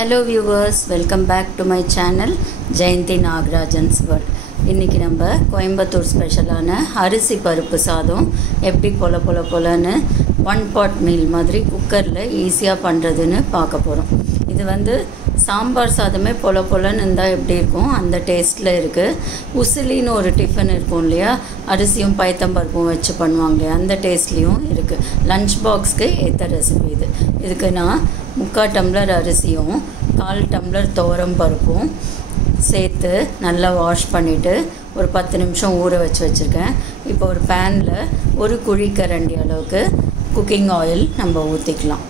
Hello viewers, welcome back to my channel Jayanti Nagarajan's World. இன்னைக்கு நம்ம கோயம்புத்தூர் ஸ்பெஷலான அரிசி பருப்பு சாதம் எப்படி பொலன்னு ஒன் பாட் மீல் மாதிரி குக்கரில் ஈஸியாக பண்ணுறதுன்னு பார்க்க போகிறோம். இது வந்து சாம்பார் சாதமே பொலன்னு இருந்தால் எப்படி இருக்கும் அந்த டேஸ்ட்டில் இருக்குது. உசிலின்னு ஒரு டிஃபன் இருக்கும் இல்லையா, அரிசியும் பயத்தம்பருப்பும் வச்சு பண்ணுவாங்க இல்லையா, அந்த டேஸ்ட்லேயும் இருக்குது. லஞ்ச் பாக்ஸ்க்கு ஏற்ற ரெசிபி இது. இதுக்கு நான் 3/4 டம்ளர் அரிசியும் 1/4 டம்ளர் துவரம் பருப்பும் சேர்த்து நல்லா வாஷ் பண்ணிவிட்டு ஒரு 10 நிமிஷம் ஊற வச்சுருக்கேன். இப்போ ஒரு பேனில் ஒரு குழிக்கரண்டி அளவுக்கு குக்கிங் ஆயில் நம்ம ஊற்றிக்கலாம்.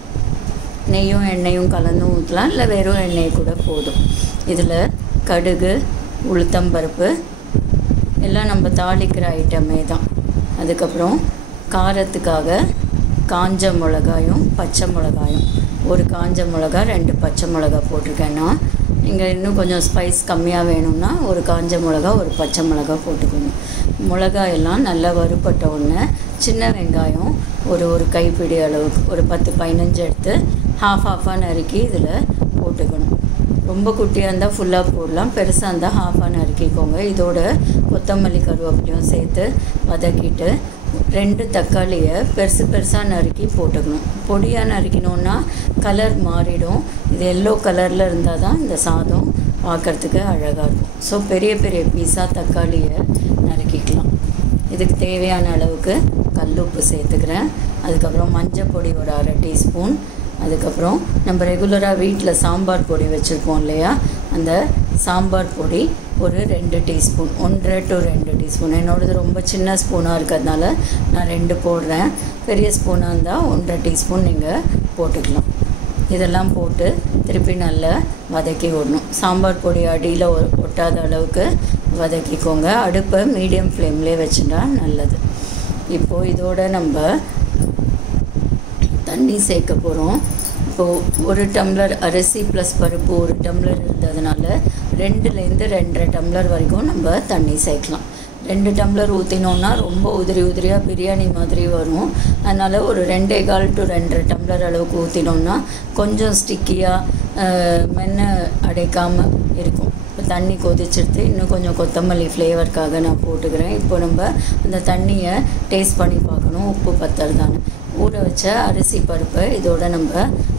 நெய்யும் எண்ணெயும் கலந்தும் ஊற்றலாம், இல்லை வெறும் எண்ணெய் கூட போதும். இதில் கடுகு, உளுத்தம்பருப்பு எல்லாம் நம்ம தாளிக்கிற ஐட்டமே தான். அதுக்கப்புறம் காரத்துக்காக காஞ்ச மிளகாயும் பச்சை மிளகாயும், ஒரு காஞ்ச மிளகா 2 பச்சை மிளகா போட்டிருக்கேன்னா, நீங்கள் இன்னும் கொஞ்சம் ஸ்பைஸ் கம்மியாக வேணும்னா ஒரு காஞ்ச மிளகா ஒரு பச்சை மிளகா போட்டுக்கணும். மிளகாயெல்லாம் நல்லா வறுப்பட்ட உடனே சின்ன வெங்காயம் ஒரு கைப்பிடி அளவுக்கு ஒரு 10-15 எடுத்து ஹாஃபாக நறுக்கி இதில் போட்டுக்கணும். ரொம்ப குட்டியாக இருந்தால் ஃபுல்லாக போடலாம், பெருசாக இருந்தால் ஹாஃபாக நறுக்கிக்கோங்க. இதோட கொத்தமல்லி கருவேப்பிலையும் சேர்த்து வதக்கிட்டு 2 தக்காளியை பெருசாக நறுக்கி போட்டுக்கணும். பொடியாக நறுக்கினோன்னா கலர் மாறிடும். இது எல்லோ கலரில் இருந்தால் தான் இந்த சாதம் பார்க்குறதுக்கு அழகாக இருக்கும். ஸோ பெரிய பீஸாக தக்காளியை நறுக்கிக்கலாம். இதுக்கு தேவையான அளவுக்கு கல்லுப்பு சேர்த்துக்கிறேன். அதுக்கப்புறம் மஞ்சள் பொடி ஒரு 1/2 டீஸ்பூன். அதுக்கப்புறம் நம்ம ரெகுலராக வீட்டில் சாம்பார் பொடி வச்சுருப்போம் இல்லையா, அந்த சாம்பார் பொடி ஒரு 2 டீஸ்பூன், 1.5 to 2 டீஸ்பூன். என்னோடது ரொம்ப சின்ன ஸ்பூனாக இருக்கிறதுனால நான் 2 போடுறேன். பெரிய ஸ்பூனாக இருந்தால் 1.5 டீஸ்பூன் நீங்கள் போட்டுக்கலாம். இதெல்லாம் போட்டு திருப்பி நல்லா வதக்கி விடணும். சாம்பார் பொடி அடியில் ஒட்டாத அளவுக்கு வதக்கிக்கோங்க. அடுப்பை மீடியம் ஃப்ளேம்லேயே வச்சுட்டா நல்லது. இப்போது இதோட நம்ம தண்ணி சேர்க்க போகிறோம். இப்போது 1 டம்ளர் அரிசி ப்ளஸ் பருப்பு 1 டம்ளர் இருந்ததுனால 2லேருந்து 2.5 டம்ளர் வரைக்கும் நம்ம தண்ணி சேர்க்கலாம். 2 டம்ளர் ஊற்றினோன்னா ரொம்ப உதிரியாக பிரியாணி மாதிரி வரும். அதனால் ஒரு 2.25 to 2.5 டம்ளர் அளவுக்கு ஊற்றினோன்னா கொஞ்சம் ஸ்டிக்கியாக அடைக்காமல் இருக்கும். இப்போ தண்ணி கொதிச்சிடுத்து. இன்னும் கொஞ்சம் கொத்தமல்லி ஃப்ளேவருக்காக நான் போட்டுக்கிறேன். இப்போ நம்ம அந்த தண்ணியை டேஸ்ட் பண்ணி பார்க்கணும், உப்பு பத்தறதான்னு. ஊற வச்ச அரிசி பருப்பை இதோட நம்ம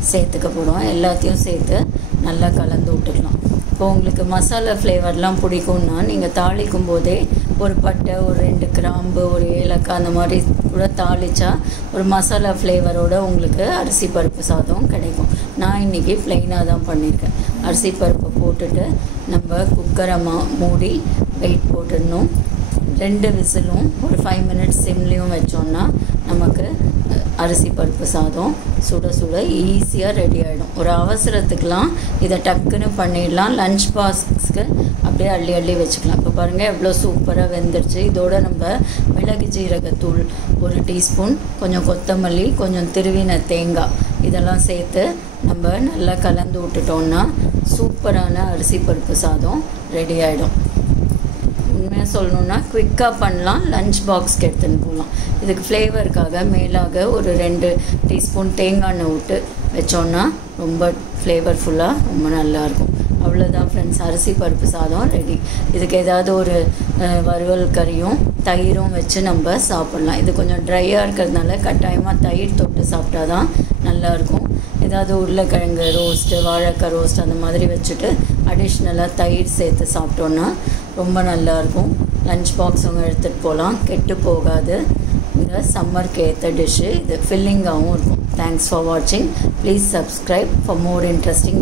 சேர்த்துக்க போகிறோம். எல்லாத்தையும் சேர்த்து நல்லா கலந்து விட்டுக்கலாம். இப்போ உங்களுக்கு மசாலா ஃப்ளேவர்லாம் பிடிக்கும்னா நீங்கள் தாளிக்கும் போதே ஒரு பட்டை, ஒரு 2 கிராம்பு, ஒரு ஏலக்காய் அந்த மாதிரி கூட தாளித்தா ஒரு மசாலா ஃப்ளேவரோடு உங்களுக்கு அரிசி பருப்பு சாதம் கிடைக்கும். நான் இன்றைக்கி ப்ளெயினாக தான் பண்ணியிருக்கேன். அரிசி பருப்பை போட்டுட்டு நம்ம குக்கரை மூடி வெயிட் போட்டுடணும். 2 விசிலும் ஒரு 5 மினிட்ஸ் சிம்லேயும் வச்சோன்னா நமக்கு அரிசி பருப்பு சாதம் சுட ஈஸியாக ரெடி ஆகிடும். ஒரு அவசரத்துக்கெலாம் இதை டக்குன்னு பண்ணிடலாம். லஞ்ச் பாக்ஸ்க்கு அப்படியே அள்ளி வச்சுக்கலாம். இப்போ பாருங்கள் எவ்வளோ சூப்பராக வெந்துடுச்சு. இதோட நம்ம மிளகு ஜீரகத்தூள் 1 டீஸ்பூன், கொஞ்சம் கொத்தமல்லி, கொஞ்சம் திருவின தேங்காய் இதெல்லாம் சேர்த்து நம்ம நல்லா கலந்து விட்டுட்டோன்னா சூப்பரான அரிசி பருப்பு சாதம் ரெடி ஆகிடும். உண்மையாக சொல்லணுன்னா குவிக்காக பண்ணலாம், லஞ்ச் பாக்ஸ்க்கு எடுத்துன்னு போகலாம். இதுக்கு ஃப்ளேவருக்காக மேலாக ஒரு 2 டீஸ்பூன் தேங்காய் எண்ணெய் விட்டு வச்சோன்னா ரொம்ப ஃப்ளேவர்ஃபுல்லாக ரொம்ப நல்லாயிருக்கும். அவ்வளோதான் ஃப்ரெண்ட்ஸ், அரிசி பருப்பு சாதம் ரெடி. இதுக்கு ஏதாவது ஒரு வறுவல் கறியும் தயிரும் வச்சு நம்ம சாப்பிட்லாம். இது கொஞ்சம் ட்ரையாக இருக்கிறதுனால கட்டாயமாக தயிர் தொட்டு சாப்பிட்டா தான் நல்லாயிருக்கும். ஏதாவது உருளைக்கிழங்கு ரோஸ்ட்டு, வாழைக்காய் ரோஸ்ட் அந்த மாதிரி வச்சுட்டு அடிஷ்னலாக தயிர் சேர்த்து சாப்பிட்டோன்னா ரொம்ப நல்லாயிருக்கும். லஞ்ச் பாக்ஸ் அவங்க எடுத்துகிட்டு போகலாம், கெட்டு போகாது. இந்த சம்மருக்கு ஏற்ற டிஷ்ஷு இது, ஃபில்லிங்காகவும் இருக்கும். தேங்க்ஸ் ஃபார் வாட்சிங். Please subscribe for more interesting